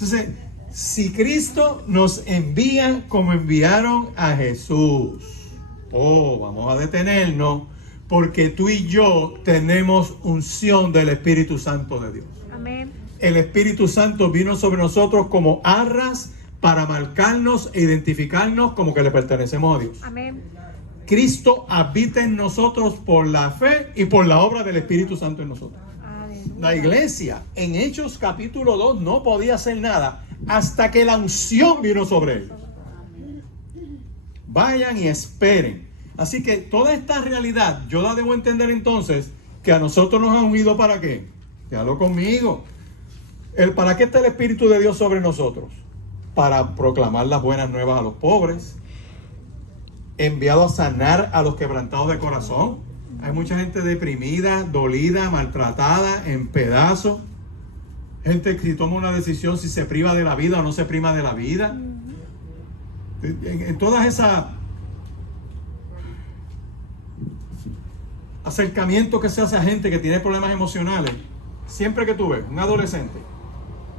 Entonces, si Cristo nos envía como enviaron a Jesús, vamos a detenernos, porque tú y yo tenemos unción del Espíritu Santo de Dios. Amén. El Espíritu Santo vino sobre nosotros como arras para marcarnos e identificarnos como que le pertenecemos a Dios. Amén. Cristo habita en nosotros por la fe y por la obra del Espíritu Santo en nosotros. Aleluya. La iglesia en Hechos capítulo 2 no podía hacer nada hasta que la unción vino sobre ellos. Vayan y esperen. Así que toda esta realidad yo la debo entender entonces que a nosotros nos han unido ¿para qué? Déjalo conmigo. ¿Para qué está el Espíritu de Dios sobre nosotros? Para proclamar las buenas nuevas a los pobres, enviado a sanar a los quebrantados de corazón. Hay mucha gente deprimida, dolida, maltratada, en pedazos. Gente que toma una decisión si se priva de la vida o no se priva de la vida. En todas esas acercamientos que se hace a gente que tiene problemas emocionales, siempre que tú ves un adolescente,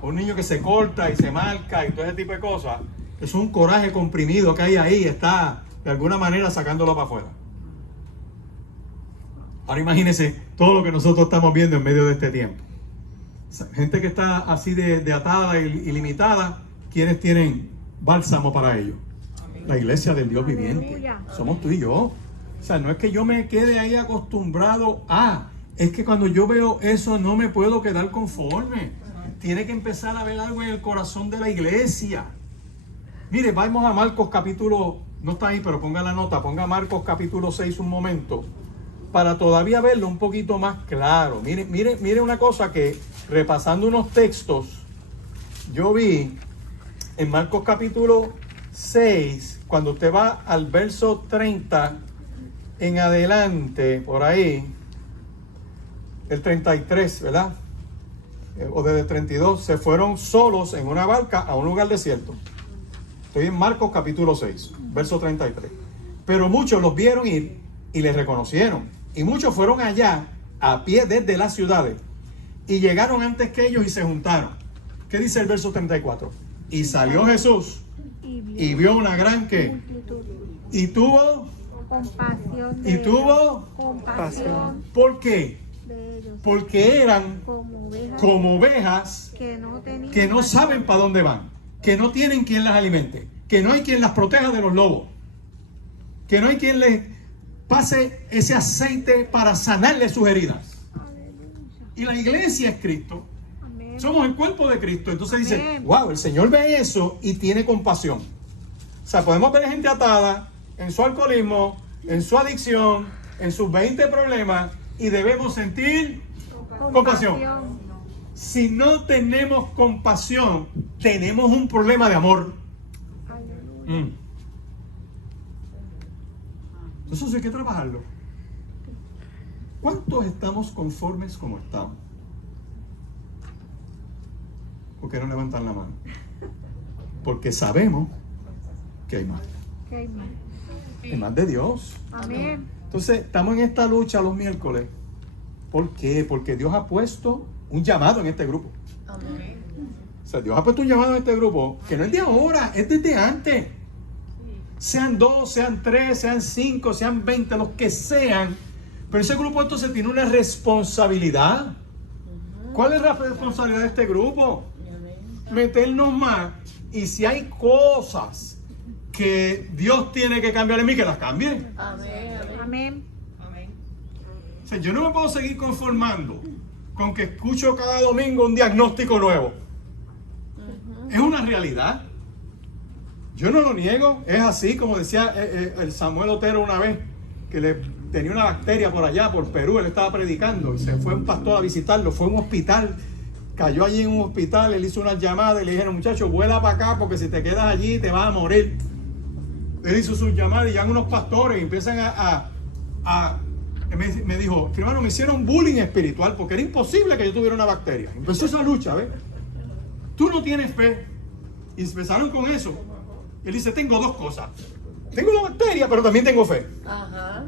un niño que se corta y se marca y todo ese tipo de cosas, es un coraje comprimido que hay ahí, está de alguna manera sacándolo para afuera. Ahora imagínense todo lo que nosotros estamos viendo en medio de este tiempo. Gente que está así de atada y limitada, ¿quiénes tienen bálsamo para ello? La iglesia del Dios viviente. Somos tú y yo. O sea, no es que yo me quede ahí acostumbrado es que cuando yo veo eso no me puedo quedar conforme. Tiene que empezar a ver algo en el corazón de la iglesia. Mire, vamos a Marcos capítulo, no está ahí, pero ponga la nota, ponga Marcos capítulo 6 un momento, para todavía verlo un poquito más claro. Mire una cosa que, repasando unos textos, yo vi en Marcos capítulo 6, cuando usted va al verso 30 en adelante, por ahí, el 33, ¿verdad? O desde el 32, se fueron solos en una barca a un lugar desierto. Estoy en Marcos capítulo 6, verso 33. Pero muchos los vieron ir y les reconocieron. Y muchos fueron allá a pie desde las ciudades y llegaron antes que ellos y se juntaron. ¿Qué dice el verso 34? Y salió Jesús y vio una gran ¿qué? Y tuvo compasión. Y tuvo compasión. ¿Por qué? De ellos. Porque eran como ovejas que no saben para dónde van, que no tienen quien las alimente, que no hay quien las proteja de los lobos, que no hay quien les pase ese aceite para sanarle sus heridas. Y la iglesia es Cristo. Amén. Somos el cuerpo de Cristo. Entonces dice, Amén. wow, el Señor ve eso y tiene compasión. O sea, podemos ver gente atada en su alcoholismo, en su adicción, en sus 20 problemas, y debemos sentir compasión. Si no tenemos compasión, tenemos un problema de amor. Entonces eso hay que trabajarlo. ¿Cuántos estamos conformes como estamos? ¿Por qué no levantan la mano? Porque sabemos que hay más. Hay más de Dios. Amén. Entonces estamos en esta lucha los miércoles. ¿Por qué? Porque Dios ha puesto un llamado en este grupo. Amén. O sea, Dios ha puesto un llamado en este grupo que no es de ahora, es desde antes. Sean 2, sean 3, sean 5, sean 20, los que sean. Pero ese grupo entonces tiene una responsabilidad. ¿Cuál es la responsabilidad de este grupo? Meternos más. Y si hay cosas que Dios tiene que cambiar en mí, que las cambie. Amén. O sea, yo no me puedo seguir conformando con que escucho cada domingo un diagnóstico nuevo. Es una realidad. Yo no lo niego. Es así, como decía el Samuel Otero una vez, que tenía una bacteria por allá, por Perú. Él estaba predicando y se fue un pastor a visitarlo. Fue a un hospital. Cayó allí en un hospital. Él hizo una llamada y le dijeron, muchacho, vuela para acá porque si te quedas allí te vas a morir. Él hizo sus llamadas y llegan unos pastores y empiezan me dijo, hermano, me hicieron bullying espiritual porque era imposible que yo tuviera una bacteria. Empezó esa lucha, ¿ves? Tú no tienes fe. Y empezaron con eso. Él dice, tengo dos cosas. Tengo una bacteria, pero también tengo fe. Ajá.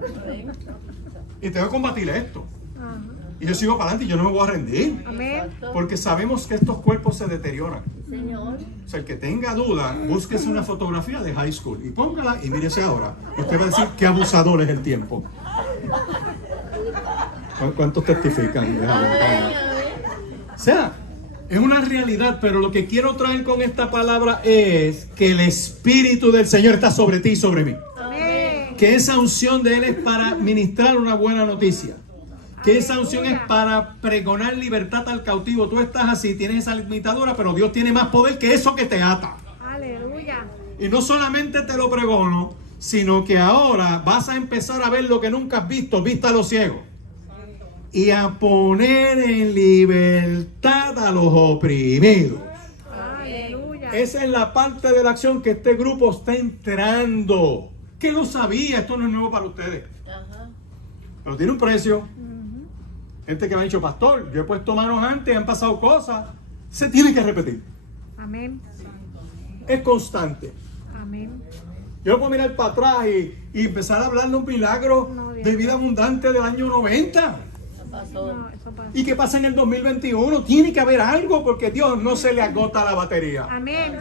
Y tengo que combatir esto. Ajá. Y yo sigo para adelante y yo no me voy a rendir. Amén. Porque sabemos que estos cuerpos se deterioran. Señor. O sea, el que tenga duda, búsquese una fotografía de high school y póngala y mírese ahora. Usted va a decir qué abusador es el tiempo. ¿Cuántos testifican? O sea, es una realidad, pero lo que quiero traer con esta palabra es que el Espíritu del Señor está sobre ti y sobre mí. Amén. Que esa unción de Él es para ministrar una buena noticia. Que esa unción es para pregonar libertad al cautivo. Tú estás así, tienes esa limitadura, pero Dios tiene más poder que eso que te ata. Aleluya. Y no solamente te lo pregono, sino que ahora vas a empezar a ver lo que nunca has visto, vista a los ciegos. Y a poner en libertad a los oprimidos. Aleluya. Esa es la parte de la acción que este grupo está entrando. Que lo sabía, esto no es nuevo para ustedes. Ajá. Pero tiene un precio. Gente que me ha dicho, pastor, yo he puesto manos antes, han pasado cosas. Se tiene que repetir. Amén. Es constante. Amén. Yo no puedo mirar para atrás y empezar a hablar de un milagro de vida abundante del año 90. Pasó. No, eso pasa. ¿Y qué pasa en el 2021? Tiene que haber algo porque Dios no se le agota la batería. Amén.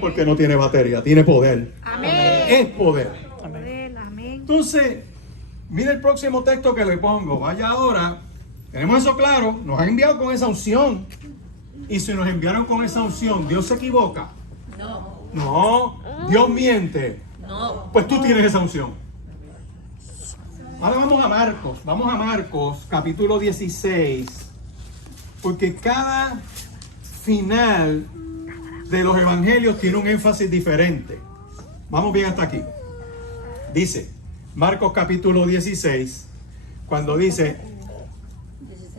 Porque no tiene batería, tiene poder. Amén. Es poder. Amén. Amén. Entonces, mire el próximo texto que le pongo. Vaya ahora. Tenemos eso claro. Nos han enviado con esa unción. Y si nos enviaron con esa unción, ¿Dios se equivoca? No. No. Dios miente. No. Pues tú tienes esa unción. Ahora vamos a Marcos capítulo 16, porque cada final de los evangelios tiene un énfasis diferente. Vamos bien hasta aquí. Dice, Marcos capítulo 16, cuando dice,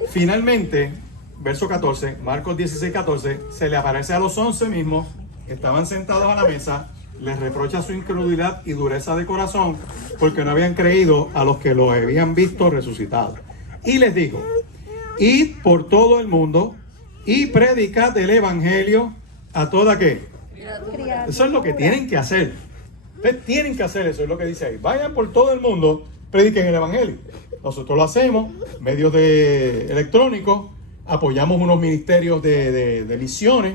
finalmente, verso 14, Marcos 16, 14, se le aparece a los 11 mismos, estaban sentados a la mesa, les reprocha su incredulidad y dureza de corazón porque no habían creído a los que lo habían visto resucitado. Y les dijo, id por todo el mundo y predicad el evangelio a toda ¿qué? Eso es lo que tienen que hacer. Ustedes tienen que hacer eso, es lo que dice ahí. Vayan por todo el mundo, prediquen el evangelio. Nosotros lo hacemos, medios electrónicos, apoyamos unos ministerios de misiones,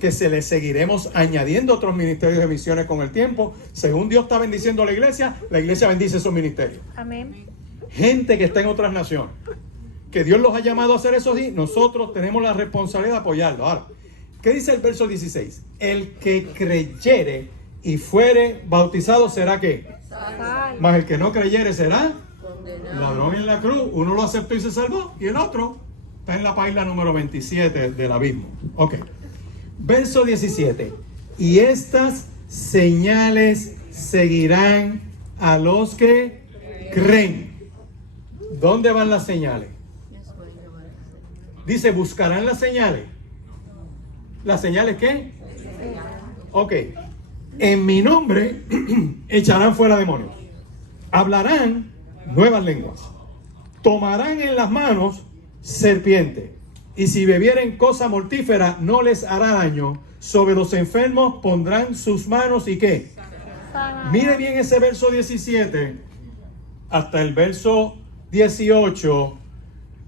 que se les seguiremos añadiendo otros ministerios de misiones con el tiempo. Según Dios está bendiciendo a la iglesia bendice esos ministerios. Amén. Gente que está en otras naciones, que Dios los ha llamado a hacer eso así, nosotros tenemos la responsabilidad de apoyarlo. Ahora, ¿qué dice el verso 16? El que creyere y fuere bautizado será ¿qué? Sal. Mas el que no creyere será Condenado. ladrón en la cruz. Uno lo aceptó y se salvó, y el otro está en la paila número 27 del abismo. Ok. Verso 17. Y estas señales seguirán a los que creen. ¿Dónde van las señales? Dice, buscarán las señales. ¿Las señales qué? Ok. En mi nombre echarán fuera demonios. Hablarán nuevas lenguas. Tomarán en las manos serpientes. Y si bebieren cosa mortífera, no les hará daño. Sobre los enfermos pondrán sus manos y ¿qué? Mire bien ese verso 17 hasta el verso 18,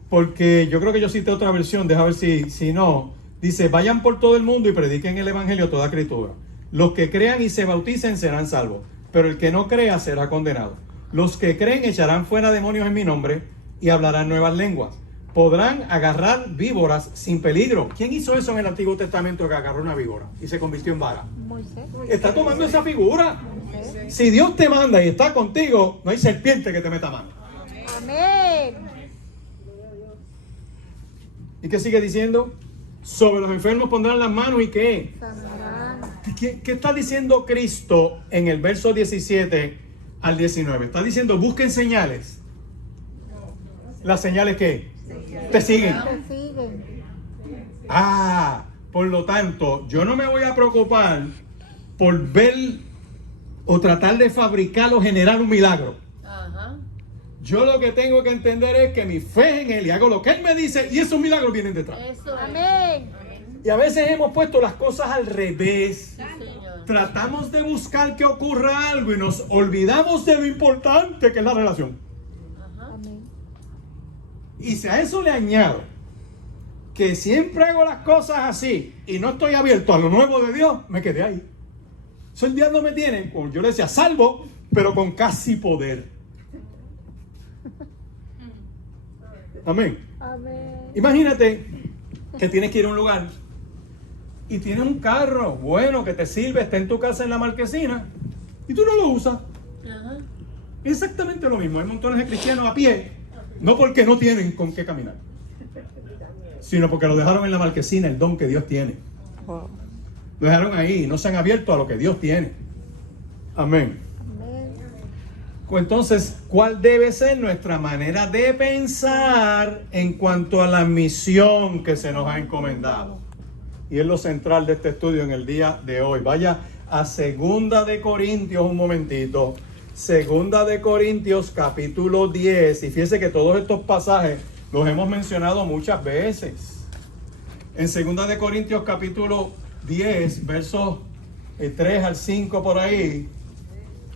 porque yo creo que yo cité otra versión, deja ver si no. Dice, vayan por todo el mundo y prediquen el evangelio a toda criatura. Los que crean y se bauticen serán salvos, pero el que no crea será condenado. Los que creen echarán fuera demonios en mi nombre y hablarán nuevas lenguas. Podrán agarrar víboras sin peligro. ¿Quién hizo eso en el Antiguo Testamento, que agarró una víbora y se convirtió en vara? Moisés. Está tomando esa figura. Si Dios te manda y está contigo, no hay serpiente que te meta mano. Amén. ¿Y qué sigue diciendo? Sobre los enfermos pondrán las manos y ¿qué? Sanarán. ¿Qué está diciendo Cristo en el verso 17 al 19? Está diciendo, busquen señales. ¿Las señales qué? Te siguen. Te siguen. Por lo tanto, yo no me voy a preocupar por ver o tratar de fabricar o generar un milagro. Ajá. Yo lo que tengo que entender es que mi fe en Él y hago lo que Él me dice y esos milagros vienen detrás. Eso es. Amén. Y a veces hemos puesto las cosas al revés. Sí, Señor. Tratamos de buscar que ocurra algo y nos olvidamos de lo importante que es la relación. Ajá. Amén. Y si a eso le añado que siempre hago las cosas así y no estoy abierto a lo nuevo de Dios, me quedé ahí. Eso el diablo me tiene, como yo le decía, salvo, pero con casi poder. Amén. Amén. Imagínate que tienes que ir a un lugar y tienes un carro bueno que te sirve, está en tu casa en la marquesina y tú no lo usas. Ajá. Exactamente lo mismo. Hay montones de cristianos a pie, no porque no tienen con qué caminar, sino porque lo dejaron en la marquesina, el don que Dios tiene. Wow. Lo dejaron ahí y no se han abierto a lo que Dios tiene. Amén. Amén. Entonces, ¿cuál debe ser nuestra manera de pensar en cuanto a la misión que se nos ha encomendado? Y es lo central de este estudio en el día de hoy. Vaya a 2 de Corintios un momentito. 2 de Corintios capítulo 10. Y fíjese que todos estos pasajes los hemos mencionado muchas veces. En 2 de Corintios capítulo 10, versos 3 al 5 por ahí.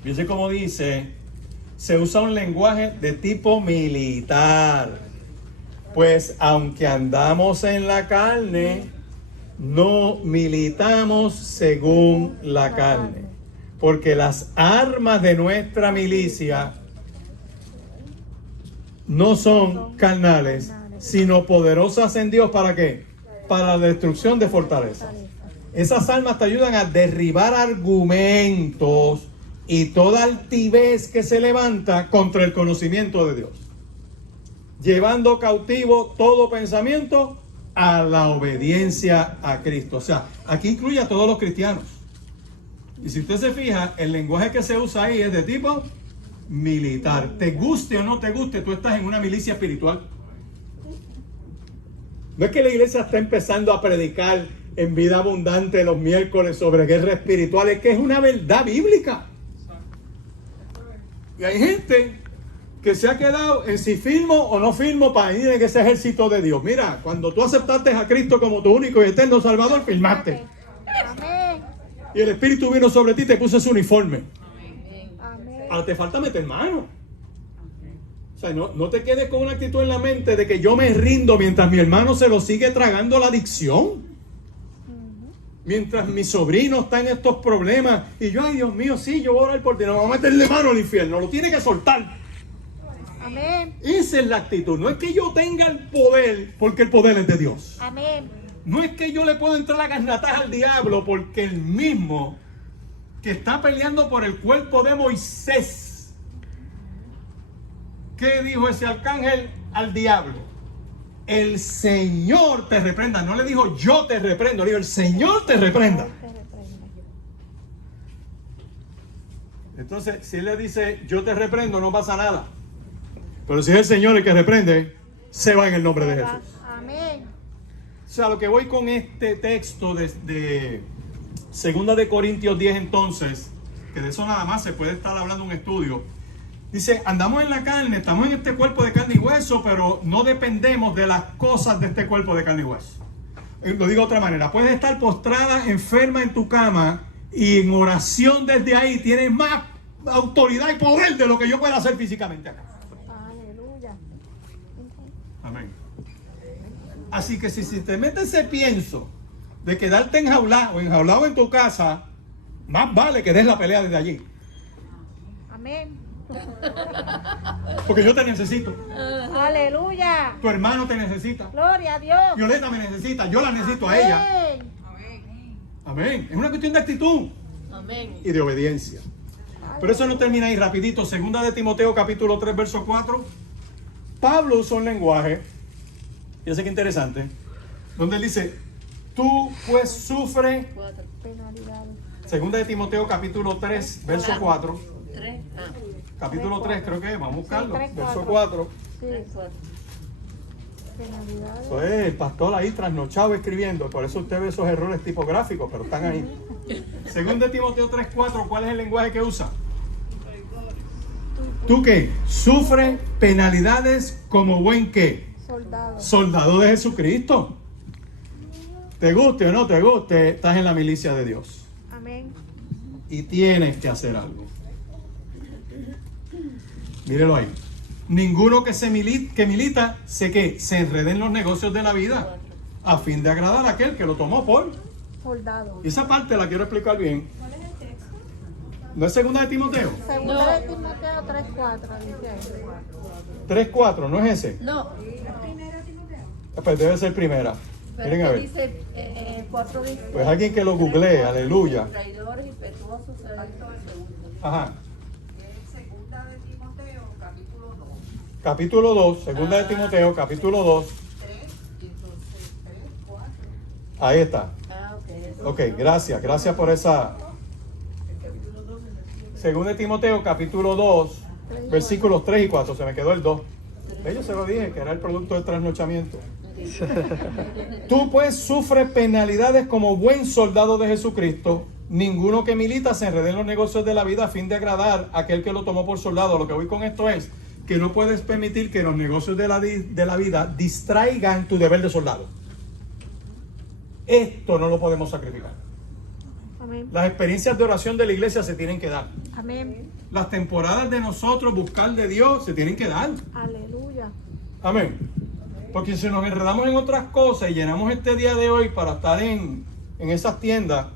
Fíjese cómo dice, se usa un lenguaje de tipo militar. Pues aunque andamos en la carne, no militamos según la carne. Porque las armas de nuestra milicia no son carnales, sino poderosas en Dios. ¿Para qué? Para la destrucción de fortalezas. Esas armas te ayudan a derribar argumentos y toda altivez que se levanta contra el conocimiento de Dios, llevando cautivo todo pensamiento a la obediencia a Cristo. O sea, aquí incluye a todos los cristianos. Y si usted se fija, el lenguaje que se usa ahí es de tipo militar. Te guste o no te guste, tú estás en una milicia espiritual. No es que la iglesia está empezando a predicar en Vida Abundante los miércoles sobre guerra espiritual, es que es una verdad bíblica. Y hay gente que se ha quedado en si firmo o no firmo para ir en ese ejército de Dios. Mira, cuando tú aceptaste a Cristo como tu único y eterno Salvador, firmaste. Amén. Y el Espíritu vino sobre ti y te puso ese uniforme. Amén. Ahora te falta meter mano. O sea, no te quedes con una actitud en la mente de que yo me rindo mientras mi hermano se lo sigue tragando la adicción. Mientras mi sobrino está en estos problemas y yo, ay Dios mío, sí, yo voy a orar por ti, no vamos a meterle mano al infierno, lo tiene que soltar. Amén. Esa es la actitud. No es que yo tenga el poder, porque el poder es de Dios. Amén. No es que yo le pueda entrar a garnatadas al diablo, porque el mismo que está peleando por el cuerpo de Moisés, ¿qué dijo ese arcángel al diablo? El Señor te reprenda. No le dijo yo te reprendo, le dijo el Señor te reprenda. Entonces, si él le dice yo te reprendo, no pasa nada. Pero si es el Señor el que reprende, se va en el nombre de Jesús. Amén. O sea, lo que voy con este texto de 2 de Corintios 10 entonces, que de eso nada más se puede estar hablando un estudio. Dice, andamos en la carne, estamos en este cuerpo de carne y hueso, pero no dependemos de las cosas de este cuerpo de carne y hueso. Lo digo de otra manera, puedes estar postrada, enferma en tu cama y en oración desde ahí tienes más autoridad y poder de lo que yo pueda hacer físicamente acá. Aleluya. Amén. Así que si te metes ese pienso de quedarte enjaulado o enjaulado en tu casa, más vale que des la pelea desde allí. Amén. Porque yo te necesito. Aleluya. Tu hermano te necesita. Gloria a Dios. Violeta me necesita. Yo la necesito a ella. Amén. Amén. Es una cuestión de actitud Amén. y de obediencia. Pero eso no termina ahí rapidito. 2 de Timoteo capítulo 3 verso 4. Pablo usa un lenguaje, yo sé que interesante, donde él dice, tú pues sufre. 4, Penalidades. 2 de Timoteo capítulo 3 verso 4. 3, Capítulo 3 creo que es, vamos a buscarlo. Sí, 3, Verso 4. 4. Sí. 4. Penalidades. Eso es el pastor ahí trasnochado escribiendo. Por eso usted ve esos errores tipográficos, pero están ahí. 2 de Timoteo 3, 4, ¿cuál es el lenguaje que usa? ¿Tú qué? Sufre penalidades como buen qué? Soldado. Soldado de Jesucristo. Te guste o no te guste, estás en la milicia de Dios. Amén. Y tienes que hacer algo. Mírelo ahí. Ninguno que milita se enrede en los negocios de la vida. a fin de agradar a aquel que lo tomó por. Soldado. Y esa parte la quiero explicar bien. ¿No es segunda de Timoteo? Segunda de Timoteo 3:4 dice ahí. 3:4, ¿no es ese? No. Pues debe ser primera. Pero Miren a que ver. dice 4 dice. Pues alguien que lo googlee, aleluya. Traidores, impetuosos, segundo. Ajá. Segunda de Timoteo, capítulo 2, Capítulo 2, segunda de Timoteo, capítulo 2. 3, y entonces 3, 4. Ahí está. Ah, ok. Ok, gracias por esa. Según de Timoteo, capítulo 2, versículos 3 y 4, se me quedó el 2. Yo se lo dije, que era el producto del trasnochamiento. Tú pues sufres penalidades como buen soldado de Jesucristo. Ninguno que milita se enrede en los negocios de la vida a fin de agradar a aquel que lo tomó por soldado. Lo que voy con esto es que no puedes permitir que los negocios de la vida distraigan tu deber de soldado. Esto no lo podemos sacrificar. Amén. Las experiencias de oración de la iglesia se tienen que dar. Amén. Las temporadas de nosotros buscar de Dios se tienen que dar. Aleluya. Amén. Porque si nos enredamos en otras cosas y llenamos este día de hoy para estar en esas tiendas,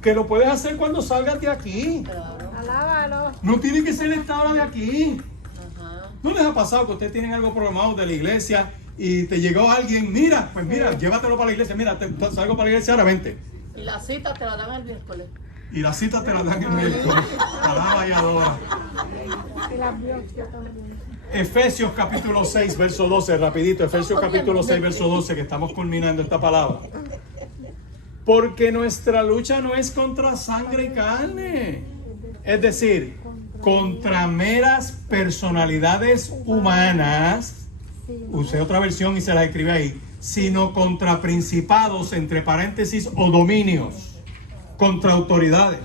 que lo puedes hacer cuando salgas de aquí. Claro. Alábalo. No tiene que ser esta hora de aquí. Ajá. ¿No les ha pasado que ustedes tienen algo programado de la iglesia y te llegó alguien? Mira, pues mira, llévatelo para la iglesia. Mira, salgo para la iglesia, ahora vente. Y la cita te la dan el miércoles. Y la cita te la dan el miércoles. Alaba y adora. Y las biopsias también. Efesios capítulo 6, verso 12, rapidito, Efesios capítulo 6, verso 12, que estamos culminando esta palabra. Porque nuestra lucha no es contra sangre y carne, es decir, contra meras personalidades humanas, usé otra versión y se la escribe ahí, sino contra principados, entre paréntesis, o dominios, contra autoridades,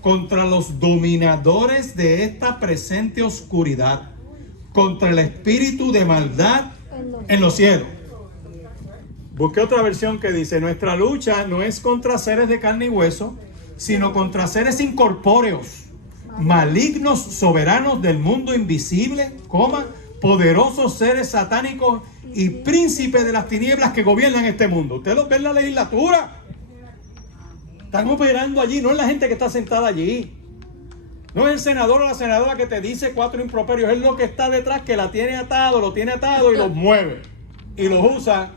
contra los dominadores de esta presente oscuridad, contra el espíritu de maldad en los cielos. Busqué otra versión que dice: nuestra lucha no es contra seres de carne y hueso, sino contra seres incorpóreos, malignos, soberanos del mundo invisible, poderosos seres satánicos y príncipes de las tinieblas que gobiernan este mundo. Ustedes los ven en la legislatura. Están operando allí, no es la gente que está sentada allí. No es el senador o la senadora que te dice 4 improperios, es lo que está detrás, que lo tiene atado y los mueve. Y los usa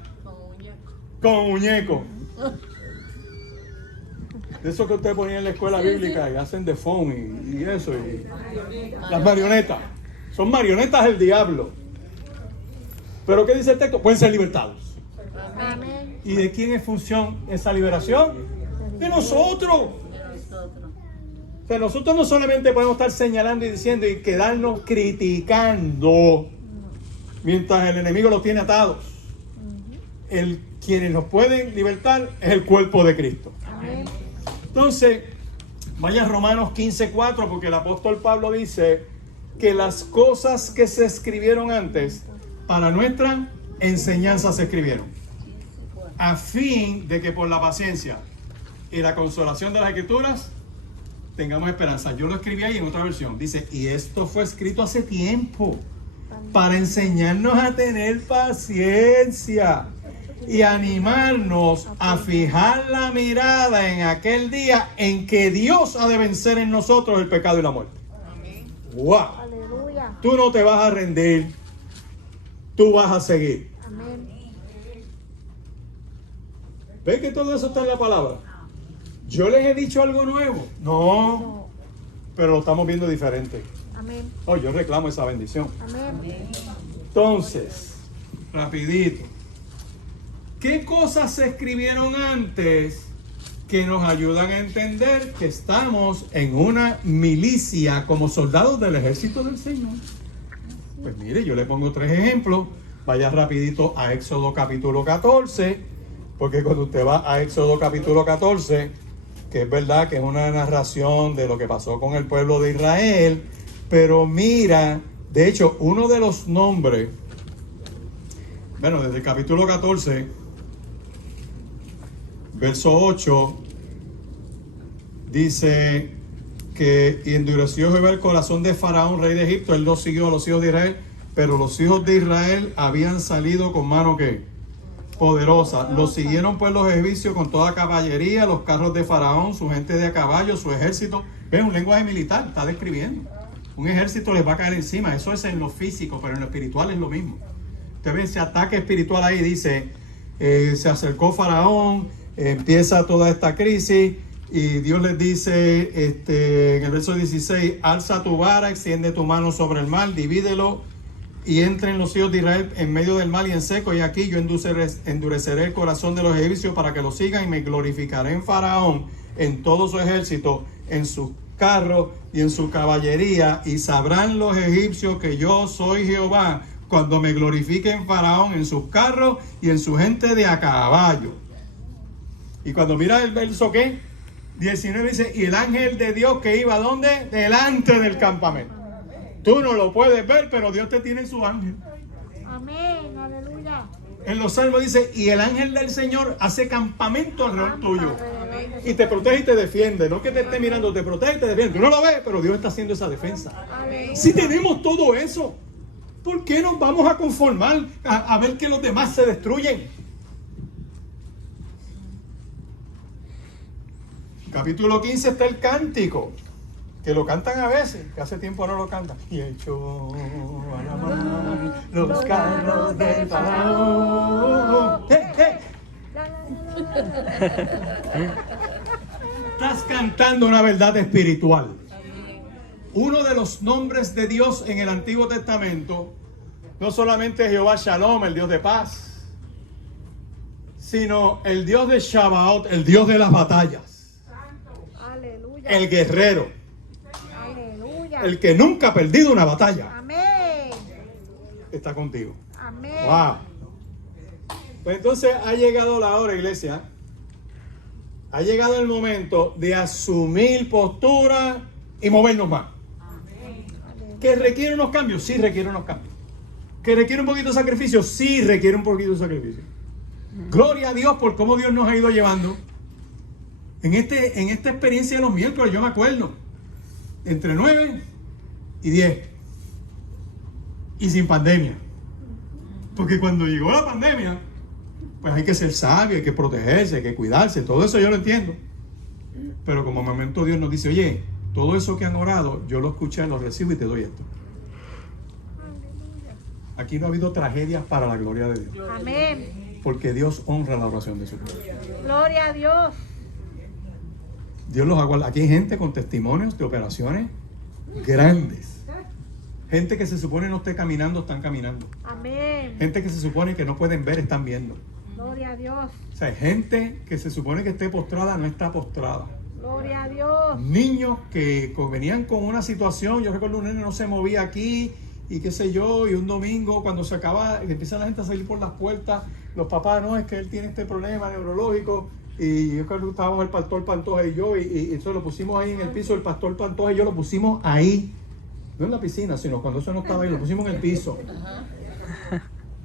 como muñeco. De eso que ustedes ponían en la escuela bíblica y hacen de foam y eso. Y las marionetas. Son marionetas del diablo. Pero ¿qué dice el texto? Pueden ser libertados. Amén. ¿Y de quién es función esa liberación? De nosotros. O sea, nosotros no solamente podemos estar señalando y diciendo y quedarnos criticando mientras el enemigo los tiene atados. Quienes nos pueden libertar es el cuerpo de Cristo. Amén. Entonces, vaya a Romanos 15:4, porque el apóstol Pablo dice que las cosas que se escribieron antes para nuestra enseñanza se escribieron, a fin de que por la paciencia y la consolación de las Escrituras tengamos esperanza. Yo lo escribí ahí en otra versión. Dice: y esto fue escrito hace tiempo para enseñarnos a tener paciencia y animarnos a fijar la mirada en aquel día en que Dios ha de vencer en nosotros el pecado y la muerte. ¡Wow! Aleluya. Tú no te vas a rendir, tú vas a seguir. Amén. ¿Ves que todo eso está en la palabra? ¿Yo les he dicho algo nuevo? No, pero lo estamos viendo diferente. Amén. Oh, yo reclamo esa bendición. Amén. Entonces, rapidito, ¿qué cosas se escribieron antes que nos ayudan a entender que estamos en una milicia como soldados del ejército del Señor? Pues mire, yo le pongo 3 ejemplos. Vaya rapidito a Éxodo capítulo 14, porque cuando usted va a Éxodo capítulo 14, que es verdad que es una narración de lo que pasó con el pueblo de Israel, pero mira, de hecho, uno de los nombres, bueno, desde el capítulo 14, verso 8, dice que y endureció Jehová el corazón de Faraón, rey de Egipto. Él no siguió a los hijos de Israel, pero los hijos de Israel habían salido con mano ¿qué? poderosa. Los siguieron pues los egipcios con toda caballería, los carros de Faraón, su gente de a caballo, su ejército. Ven, un lenguaje militar, está describiendo. Un ejército les va a caer encima. Eso es en lo físico, pero en lo espiritual es lo mismo. Usted ve ese ataque espiritual ahí, dice, se acercó Faraón, empieza toda esta crisis y Dios les dice en el verso 16, alza tu vara, extiende tu mano sobre el mar, divídelo y entren los hijos de Israel en medio del mar y en seco, y aquí yo endureceré el corazón de los egipcios para que lo sigan, y me glorificaré en Faraón, en todo su ejército, en sus carros y en su caballería, y sabrán los egipcios que yo soy Jehová cuando me glorifique en Faraón, en sus carros y en su gente de a caballo. Y cuando mira el verso ¿qué? 19 dice, y el ángel de Dios que iba ¿dónde? Delante del campamento. Tú no lo puedes ver, pero Dios te tiene su ángel. Amén. Aleluya. En los salmos dice, y el ángel del Señor hace campamento alrededor tuyo. Y te protege y te defiende. No que te esté mirando, te protege y te defiende. Tú no lo ves, pero Dios está haciendo esa defensa. Aleluya. Si tenemos todo eso, ¿por qué nos vamos a conformar a ver que los demás se destruyen? Capítulo 15 está el cántico, que lo cantan a veces, que hace tiempo no lo cantan. Y echó a la mar los carros del Faraón. ¿Qué? Estás cantando una verdad espiritual. Uno de los nombres de Dios en el Antiguo Testamento, no solamente Jehová Shalom, el Dios de paz, sino el Dios de Shabbaot, el Dios de las batallas. Aleluya. El guerrero, Aleluya. el que nunca ha perdido una batalla, Amén. está contigo. Amén. Wow. Pues entonces ha llegado la hora, iglesia. Ha llegado el momento de asumir postura y movernos más. ¿Que requiere unos cambios? Sí, requiere unos cambios. ¿Que requiere un poquito de sacrificio? Sí, requiere un poquito de sacrificio. Gloria a Dios por cómo Dios nos ha ido llevando. En esta experiencia de los miércoles, yo me acuerdo, entre 9 y 10. Y sin pandemia. Porque cuando llegó la pandemia, pues hay que ser sabio, hay que protegerse, hay que cuidarse. Todo eso yo lo entiendo. Pero como momento Dios nos dice, oye, todo eso que han orado, yo lo escuché, lo recibo y te doy esto. Aquí no ha habido tragedias para la gloria de Dios. Amén. Porque Dios honra la oración de su pueblo. Gloria a Dios. Dios los aguarda. Aquí hay gente con testimonios de operaciones grandes. Gente que se supone no esté caminando, están caminando. Amén. Gente que se supone que no pueden ver, están viendo. Gloria a Dios. O sea, gente que se supone que esté postrada, no está postrada. Gloria a Dios. Niños que venían con una situación, yo recuerdo un nene no se movía aquí y qué sé yo, y un domingo cuando se acaba, empieza la gente a salir por las puertas, los papás, no, es que él tiene este problema neurológico, y yo creo que estábamos el pastor Pantoja y yo, y eso lo pusimos ahí en el piso, el pastor Pantoja y yo lo pusimos ahí, no en la piscina, sino cuando eso no estaba ahí, lo pusimos en el piso.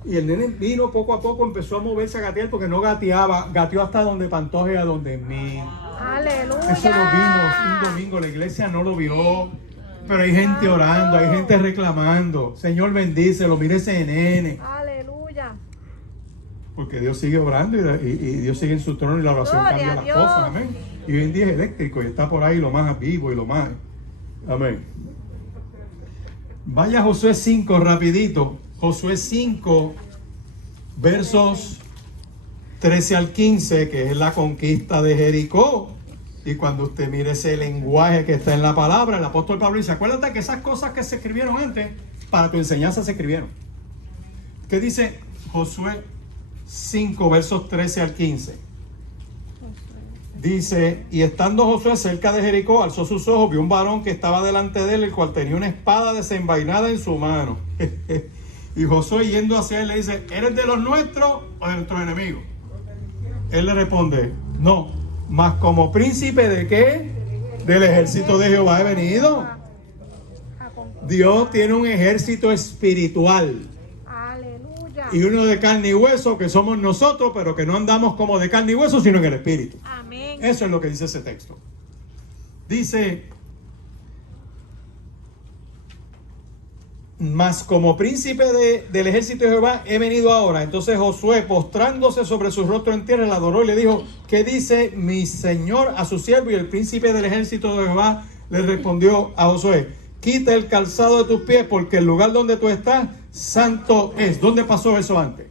Y el nene vino poco a poco, empezó a moverse, a gatear, porque no gateaba, gateó hasta donde Pantoja y a donde mí. Aleluya. Eso lo vimos un domingo, la iglesia no lo vio, pero hay gente orando, hay gente reclamando. Señor, bendícelo, mire ese nene. Aleluya. Porque Dios sigue orando y Dios sigue en su trono y la oración Gloria cambia a las Dios. cosas, amén. Y hoy en día es eléctrico y está por ahí lo más vivo y lo más, amén. Vaya a Josué 5 rapidito, Josué 5 versos 13 al 15, que es la conquista de Jericó. Y cuando usted mire ese lenguaje que está en la palabra, el apóstol Pablo dice, acuérdate que esas cosas que se escribieron antes, para tu enseñanza se escribieron. ¿Qué dice Josué 5, versos 13 al 15? Dice, y estando Josué cerca de Jericó, alzó sus ojos, vio un varón que estaba delante de él, el cual tenía una espada desenvainada en su mano. Y Josué, yendo hacia él, le dice, ¿eres de los nuestros o de nuestros enemigos? Él le responde, no, mas como príncipe ¿de qué? Del ejército de Jehová he venido. Dios tiene un ejército espiritual. Aleluya. Y uno de carne y hueso, que somos nosotros, pero que no andamos como de carne y hueso, sino en el espíritu. Amén. Eso es lo que dice ese texto. Dice, mas como príncipe del ejército de Jehová he venido ahora. Entonces Josué, postrándose sobre su rostro en tierra, le adoró y le dijo: ¿qué dice mi señor a su siervo? Y el príncipe del ejército de Jehová le respondió a Josué: quita el calzado de tus pies, porque el lugar donde tú estás santo es. ¿Dónde pasó eso antes?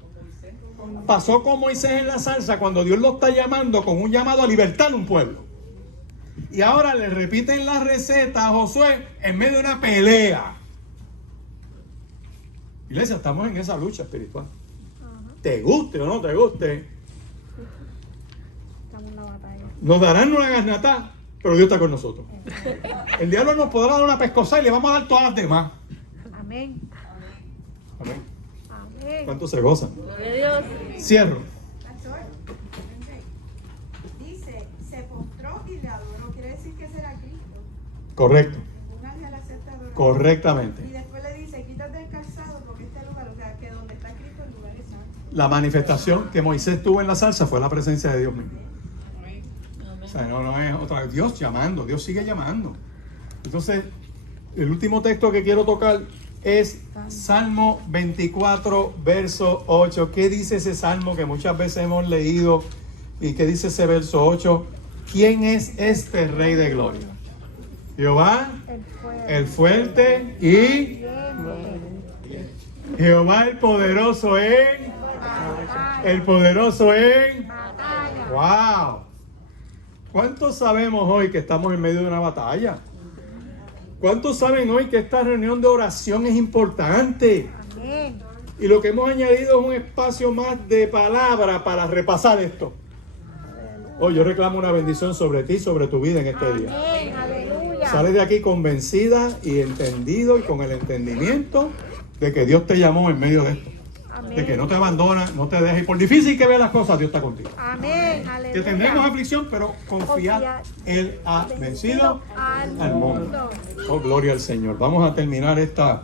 Pasó con Moisés en la zarza, cuando Dios lo está llamando con un llamado a libertar un pueblo. Y ahora le repiten la receta a Josué en medio de una pelea. Iglesia, estamos en esa lucha espiritual. Te guste o no te guste, Estamos en la batalla. nos darán una garnatá, pero Dios está con nosotros. El diablo nos podrá dar una pescosa y le vamos a dar todas las demás. Amén. Amén. Amén. ¿Cuántos se gozan? Gloria a Dios. Cierro. Pastor, dice, se postró y le adoró. Quiere decir que será Cristo. Correcto. Un ángel acepta adorar. Correctamente. Y después le dice, quítate el calzado porque este lugar, o sea, que donde está Cristo el lugar es santo. La manifestación que Moisés tuvo en la zarza fue la presencia de Dios mismo. O sea, no es otra vez. Dios llamando, Dios sigue llamando. Entonces, el último texto que quiero tocar es Salmo 24, verso 8. ¿Qué dice ese salmo que muchas veces hemos leído? ¿Y qué dice ese verso 8? ¿Quién es este Rey de Gloria? Jehová, el fuerte y Jehová el poderoso en ¡wow! ¿Cuántos sabemos hoy que estamos en medio de una batalla? ¿Cuántos saben hoy que esta reunión de oración es importante? Amén. Y lo que hemos añadido es un espacio más de palabra para repasar esto. Hoy yo reclamo una bendición sobre ti, sobre tu vida en este día. Amén. Aleluya. Sales de aquí convencida y entendido y con el entendimiento de que Dios te llamó en medio de esto. Amén. De que no te abandona, no te deja. Y por difícil que veas las cosas, Dios está contigo. Amén. Aleluya. Que tendremos aflicción, pero confiad. Él ha vencido al mundo. Oh, gloria al Señor. Vamos a terminar esta